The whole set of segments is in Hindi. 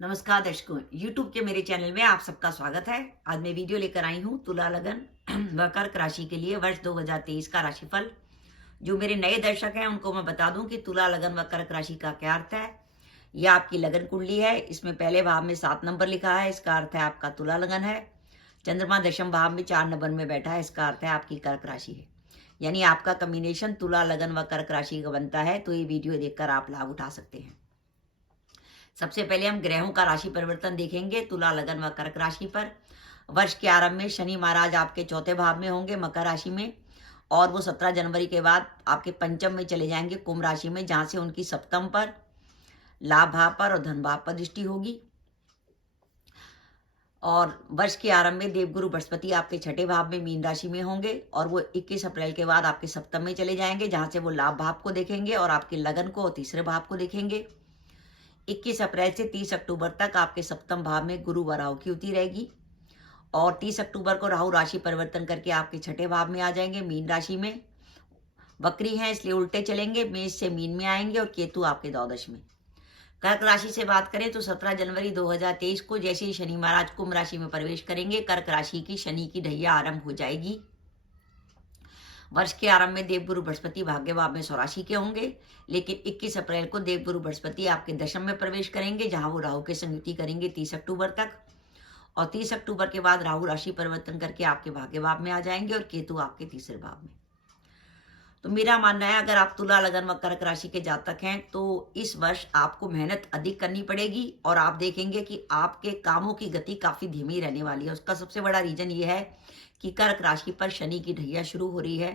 नमस्कार दर्शकों, YouTube के मेरे चैनल में आप सबका स्वागत है। आज मैं वीडियो लेकर आई हूँ तुला लगन व कर्क राशि के लिए वर्ष 2023 का राशिफल। जो मेरे नए दर्शक हैं उनको मैं बता दूं कि तुला लगन व कर्क राशि का क्या अर्थ है। यह आपकी लगन कुंडली है। इसमें पहले भाव में 7 नंबर लिखा है, इसका अर्थ है आपका तुला लगन है। चंद्रमा दशम भाव में 4 नंबर में बैठा है, इसका अर्थ है आपकी कर्क राशि है। यानी आपका कॉम्बिनेशन तुला लगन व कर्क राशि का बनता है, तो ये वीडियो देखकर आप लाभ उठा सकते हैं। सबसे पहले हम ग्रहों का राशि परिवर्तन देखेंगे तुला लगन व कर्क राशि पर। वर्ष के आरंभ में शनि महाराज आपके चौथे भाव में होंगे, मकर राशि में, और वो 17 जनवरी के बाद आपके पंचम में चले जाएंगे, कुंभ राशि में, जहां से उनकी सप्तम पर, लाभ भाव पर और धन भाव पर दृष्टि होगी। और वर्ष के आरंभ में देवगुरु बृहस्पति आपके छठे भाव में मीन राशि में होंगे और वो 21 अप्रैल के बाद आपके सप्तम में चले जाएंगे, जहां से वो लाभ भाव को देखेंगे और आपके लगन को और तीसरे भाव को देखेंगे। 21 अप्रैल से 30 अक्टूबर तक आपके सप्तम भाव में गुरु व राहु की युति रहेगी और 30 अक्टूबर को राहु राशि परिवर्तन करके आपके छठे भाव में आ जाएंगे, मीन राशि में। वक्री हैं इसलिए उल्टे चलेंगे, मेष से मीन में आएंगे और केतु आपके द्वादश में। कर्क राशि से बात करें तो 17 जनवरी 2023 को जैसे ही शनि महाराज कुंभ राशि में प्रवेश करेंगे, कर्क राशि की शनि की ढैया आरंभ हो जाएगी। वर्ष के आरंभ में देवगुरु बृहस्पति भाग्य भाव में स्वराशि के होंगे, लेकिन 21 अप्रैल को देवगुरु बृहस्पति आपके दशम में प्रवेश करेंगे, जहां वो राहु के संग युति करेंगे 30 अक्टूबर तक। और 30 अक्टूबर के बाद राहु राशि परिवर्तन करके आपके भाग्य भाव में आ जाएंगे और केतु आपके तीसरे भाव में। तो मेरा मानना है, अगर आप तुला लगन व कर्क राशि के जातक हैं तो इस वर्ष आपको मेहनत अधिक करनी पड़ेगी और आप देखेंगे कि आपके कामों की गति काफी धीमी रहने वाली है। उसका सबसे बड़ा रीजन ये है कि कर्क राशि पर शनि की ढैया शुरू हो रही है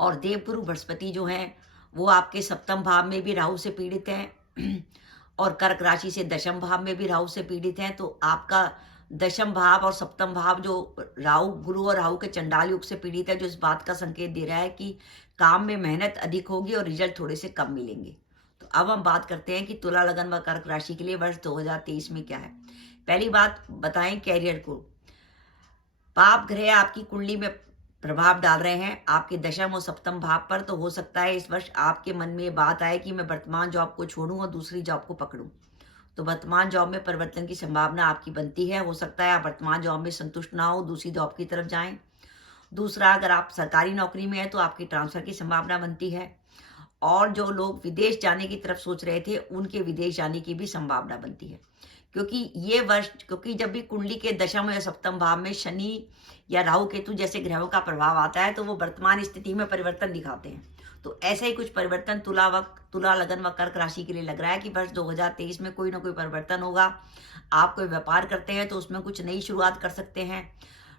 और देवगुरु बृहस्पति जो हैं वो आपके सप्तम भाव में भी राहु से पीड़ित हैं और कर्क राशि से दशम भाव में भी राहु से पीड़ित हैं। तो आपका दशम भाव और सप्तम भाव जो राहु, गुरु और राहु के चंडाल युग से पीड़ित है, जो इस बात का संकेत दे रहा है कि काम में मेहनत अधिक होगी और रिजल्ट थोड़े से कम मिलेंगे। तो अब हम बात करते हैं कि तुला लगन व कर्क राशि के लिए वर्ष 2023 में क्या है। पहली बात बताएं कैरियर को। पाप ग्रह आपकी कुंडली में प्रभाव डाल रहे हैं आपके दशम और सप्तम भाव पर, तो हो सकता है इस वर्ष आपके मन में ये बात आए कि मैं वर्तमान जॉब को छोड़ूं और दूसरी जॉब को पकड़ूं। तो वर्तमान जॉब में परिवर्तन की संभावना आपकी बनती है। हो सकता है आप वर्तमान जॉब में संतुष्ट ना हो, दूसरी जॉब की तरफ जाएं। दूसरा, अगर आप सरकारी नौकरी में है तो आपकी ट्रांसफर की संभावना बनती है और जो लोग विदेश जाने की तरफ सोच रहे थे उनके विदेश जाने की भी संभावना बनती है। क्योंकि जब भी कुंडली के दशम या सप्तम भाव में शनि या राहु केतु जैसे ग्रहों का प्रभाव आता है तो वो वर्तमान स्थिति में परिवर्तन दिखाते हैं। तो ऐसे ही कुछ परिवर्तन तुला लगन व कर्क राशि के लिए लग रहा है कि वर्ष 2023 में कोई ना कोई परिवर्तन होगा। आप कोई व्यापार करते हैं तो उसमें कुछ नई शुरुआत कर सकते हैं।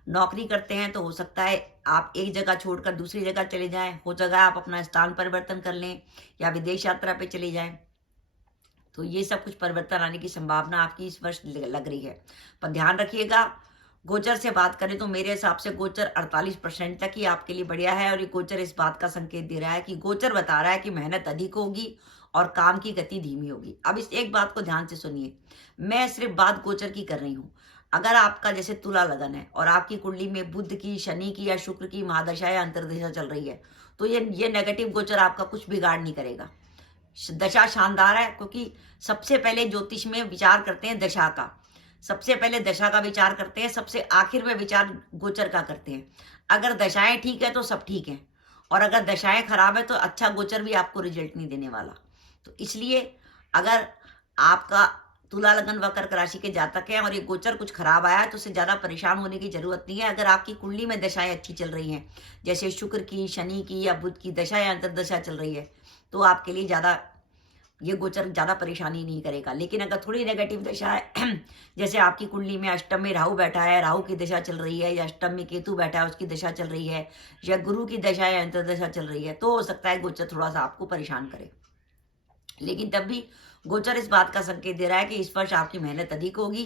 नौकरी करते हैं तो हो सकता है आप एक जगह छोड़कर दूसरी जगह चले जाएं, हो जगह आप अपना स्थान परिवर्तन कर लें या विदेश यात्रा पे चले जाएं। तो ये सब कुछ परिवर्तन आने की संभावना आपकी इस वर्ष लग रही है। पर ध्यान रखिएगा, गोचर से बात करें तो मेरे हिसाब से गोचर 48% तक ही आपके लिए बढ़िया है और ये गोचर इस बात का संकेत दे रहा है कि गोचर बता रहा है कि मेहनत अधिक होगी और काम की गति धीमी होगी। अब इस एक बात को ध्यान से सुनिए, मैं सिर्फ बात गोचर की कर रही हूँ। अगर आपका जैसे तुला लगन है और आपकी कुंडली में बुध की, शनि की या शुक्र की महादशा या अंतर्दशा चल रही है तो ये नेगेटिव गोचर आपका कुछ बिगाड़ नहीं करेगा। दशा शानदार है, क्योंकि सबसे पहले ज्योतिष में विचार करते हैं दशा का। सबसे पहले दशा का विचार करते हैं, सबसे आखिर में विचार गोचर का करते हैं। अगर दशाएं ठीक है तो सब ठीक है और अगर दशाएं खराब है तो अच्छा गोचर भी आपको रिजल्ट नहीं देने वाला। तो इसलिए अगर आपका तुला लगन व कर्क राशि के जातक हैं और ये गोचर कुछ खराब आया है तो उससे ज्यादा परेशान होने की जरूरत नहीं है। अगर आपकी कुंडली में दशाएं अच्छी चल रही हैं, जैसे शुक्र की, शनि की या बुध की दशा या अंतर्दशा चल रही है, तो आपके लिए ज्यादा ये गोचर ज्यादा परेशानी नहीं करेगा। लेकिन अगर थोड़ी नेगेटिव दशा है जैसे आपकी कुंडली में अष्टम में राहु बैठा है, राहु की दशा चल रही है, या अष्टम में केतु बैठा है उसकी दशा चल रही है, या गुरु की दशा या अंतर्दशा चल रही है, तो हो सकता है गोचर थोड़ा सा आपको परेशान करे। लेकिन तब भी गोचर इस बात का संकेत दे रहा है कि इस वर्ष आपकी मेहनत अधिक होगी,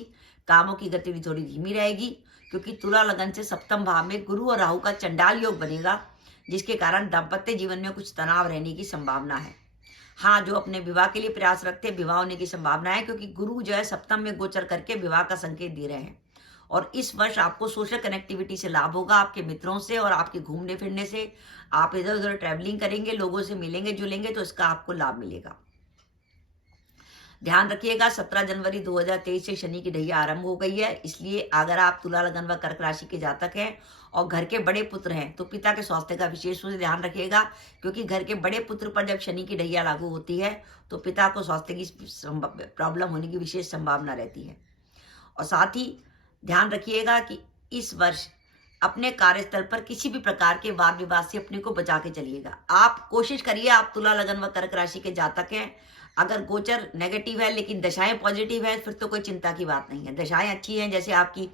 कामों की गति थोड़ी धीमी रहेगी, क्योंकि तुला लगन से सप्तम भाव में गुरु और राहु का चंडाल योग बनेगा, जिसके कारण दाम्पत्य जीवन में कुछ तनाव रहने की संभावना है। हाँ, जो अपने विवाह के लिए प्रयास रखते हैं विवाह होने की संभावना है, क्योंकि गुरु जो है सप्तम में गोचर करके विवाह का संकेत दे रहे हैं। और इस वर्ष आपको सोशल कनेक्टिविटी से लाभ होगा, आपके मित्रों से और आपके घूमने फिरने से। आप इधर उधर ट्रैवलिंग करेंगे, लोगों से मिलेंगे जुलेंगे तो इसका आपको लाभ मिलेगा। ध्यान रखिएगा 17 जनवरी 2023 से शनि की ढैया आरंभ हो गई है, इसलिए अगर आप तुला लगन व कर्क राशि के जातक हैं और घर के बड़े पुत्र हैं तो पिता के स्वास्थ्य का विशेष रूप से ध्यान रखिएगा, क्योंकि घर के बड़े पुत्र पर जब शनि की ढैया लागू होती है तो पिता को स्वास्थ्य की प्रॉब्लम होने की विशेष संभावना रहती है। और साथ ही ध्यान रखिएगा कि इस वर्ष अपने कार्यस्थल पर किसी भी प्रकार के वाद विवाद से अपने को बचा के चलिएगा। आप कोशिश करिए, आप तुला लगन व कर्क राशि के जातक हैं, अगर गोचर नेगेटिव है लेकिन दशाएं पॉजिटिव है फिर तो कोई चिंता की बात नहीं है। दशाएं अच्छी हैं, जैसे आपकी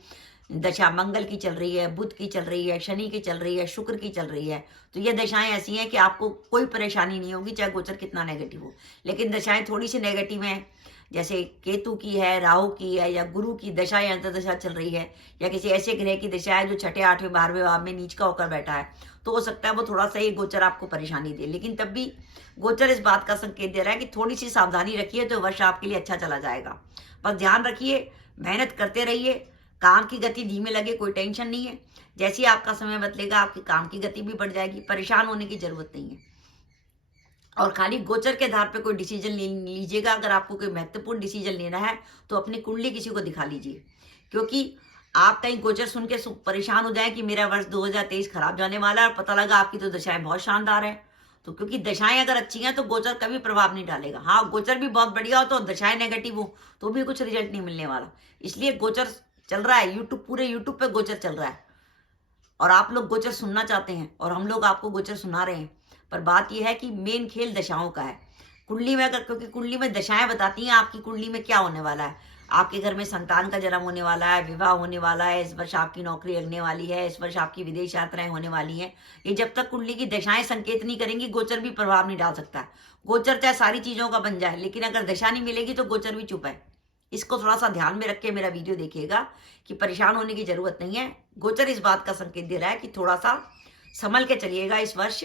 दशा मंगल की चल रही है, बुध की चल रही है, शनि की चल रही है, शुक्र की चल रही है, तो ये दशाएं ऐसी हैं कि आपको कोई परेशानी नहीं होगी, चाहे गोचर कितना नेगेटिव हो। लेकिन दशाएं थोड़ी सी नेगेटिव हैं, जैसे केतु की है, राहु की है, या गुरु की दशा या अंतर्दशा चल रही है, या किसी ऐसे ग्रह की दशा है जो छठे, आठवें, 12वें भाव में नीच का होकर बैठा है, तो हो सकता है वो थोड़ा सा ये गोचर आपको परेशानी दे। लेकिन तब भी गोचर इस बात का संकेत दे रहा है कि थोड़ी सी सावधानी रखिए तो वर्ष आपके लिए अच्छा चला जाएगा। बस ध्यान रखिए, मेहनत करते रहिए, काम की गति धीमे लगे, कोई टेंशन नहीं है। जैसे ही आपका समय बदलेगा आपके काम की गति भी बढ़ जाएगी, परेशान होने की जरूरत नहीं है। और खाली गोचर के आधार पे कोई डिसीजन लीजिएगा। अगर आपको कोई महत्वपूर्ण डिसीजन लेना है तो अपनी कुंडली किसी को दिखा लीजिए, क्योंकि आप कहीं गोचर सुन के परेशान हो जाए कि मेरा वर्ष 2023 खराब जाने वाला है और पता लगा आपकी तो दशाएं बहुत शानदार है। तो क्योंकि दशाएं अगर अच्छी हैं तो गोचर कभी प्रभाव नहीं डालेगा। हाँ, गोचर भी बहुत बढ़िया हो तो दशाएं नेगेटिव हो तो भी कुछ रिजल्ट नहीं मिलने वाला। इसलिए गोचर चल रहा है, पूरे यूट्यूब पे गोचर चल रहा है और आप लोग गोचर सुनना चाहते हैं और हम लोग आपको गोचर सुना रहे हैं। पर बात यह है कि मेन खेल दशाओं का है। कुंडली में अगर, क्योंकि कुंडली में दशाएं बताती हैं आपकी कुंडली में क्या होने वाला है। आपके घर में संतान का जन्म होने वाला है, विवाह होने वाला है, इस वर्ष आपकी नौकरी लगने वाली है, इस वर्ष आपकी विदेश यात्राएं होने वाली हैं। ये जब तक कुंडली की दशाएं संकेत नहीं करेंगी गोचर भी प्रभाव नहीं डाल सकता है। गोचर चाहे सारी चीजों का बन जाए, लेकिन अगर दशा नहीं मिलेगी तो गोचर भी चुप है। इसको थोड़ा सा ध्यान में रख के मेरा वीडियो देखिएगा कि परेशान होने की जरूरत नहीं है। गोचर इस बात का संकेत दे रहा है कि थोड़ा सा संभल के चलिएगा इस वर्ष,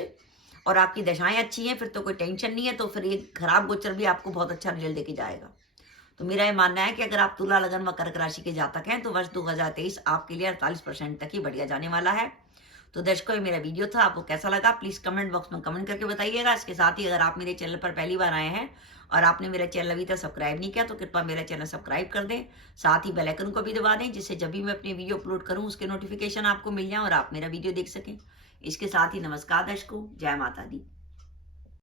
और आपकी दशाएं अच्छी हैं फिर तो कोई टेंशन नहीं है। तो फिर ये खराब गोचर भी आपको बहुत अच्छा रिजल्ट देके जाएगा। तो मेरा ये मानना है कि अगर आप तुला लगन व कर्क राशि के जातक हैं तो वर्ष 2023 आपके लिए 48% तक ही बढ़िया जाने वाला है। तो दर्शकों, ये मेरा वीडियो था, आपको कैसा लगा प्लीज कमेंट बॉक्स में कमेंट करके बताइएगा। इसके साथ ही अगर आप मेरे चैनल पर पहली बार आए हैं और आपने मेरा चैनल अभी तक सब्सक्राइब नहीं किया तो कृपया मेरा चैनल सब्सक्राइब कर दें, साथ ही बेल आइकन को भी दबा दें, जिससे जब भी मैं अपनी वीडियो अपलोड करूं उसके नोटिफिकेशन आपको मिल जाए और आप मेरा वीडियो देख सकें। इसके साथ ही नमस्कार दर्शकों, जय माता दी।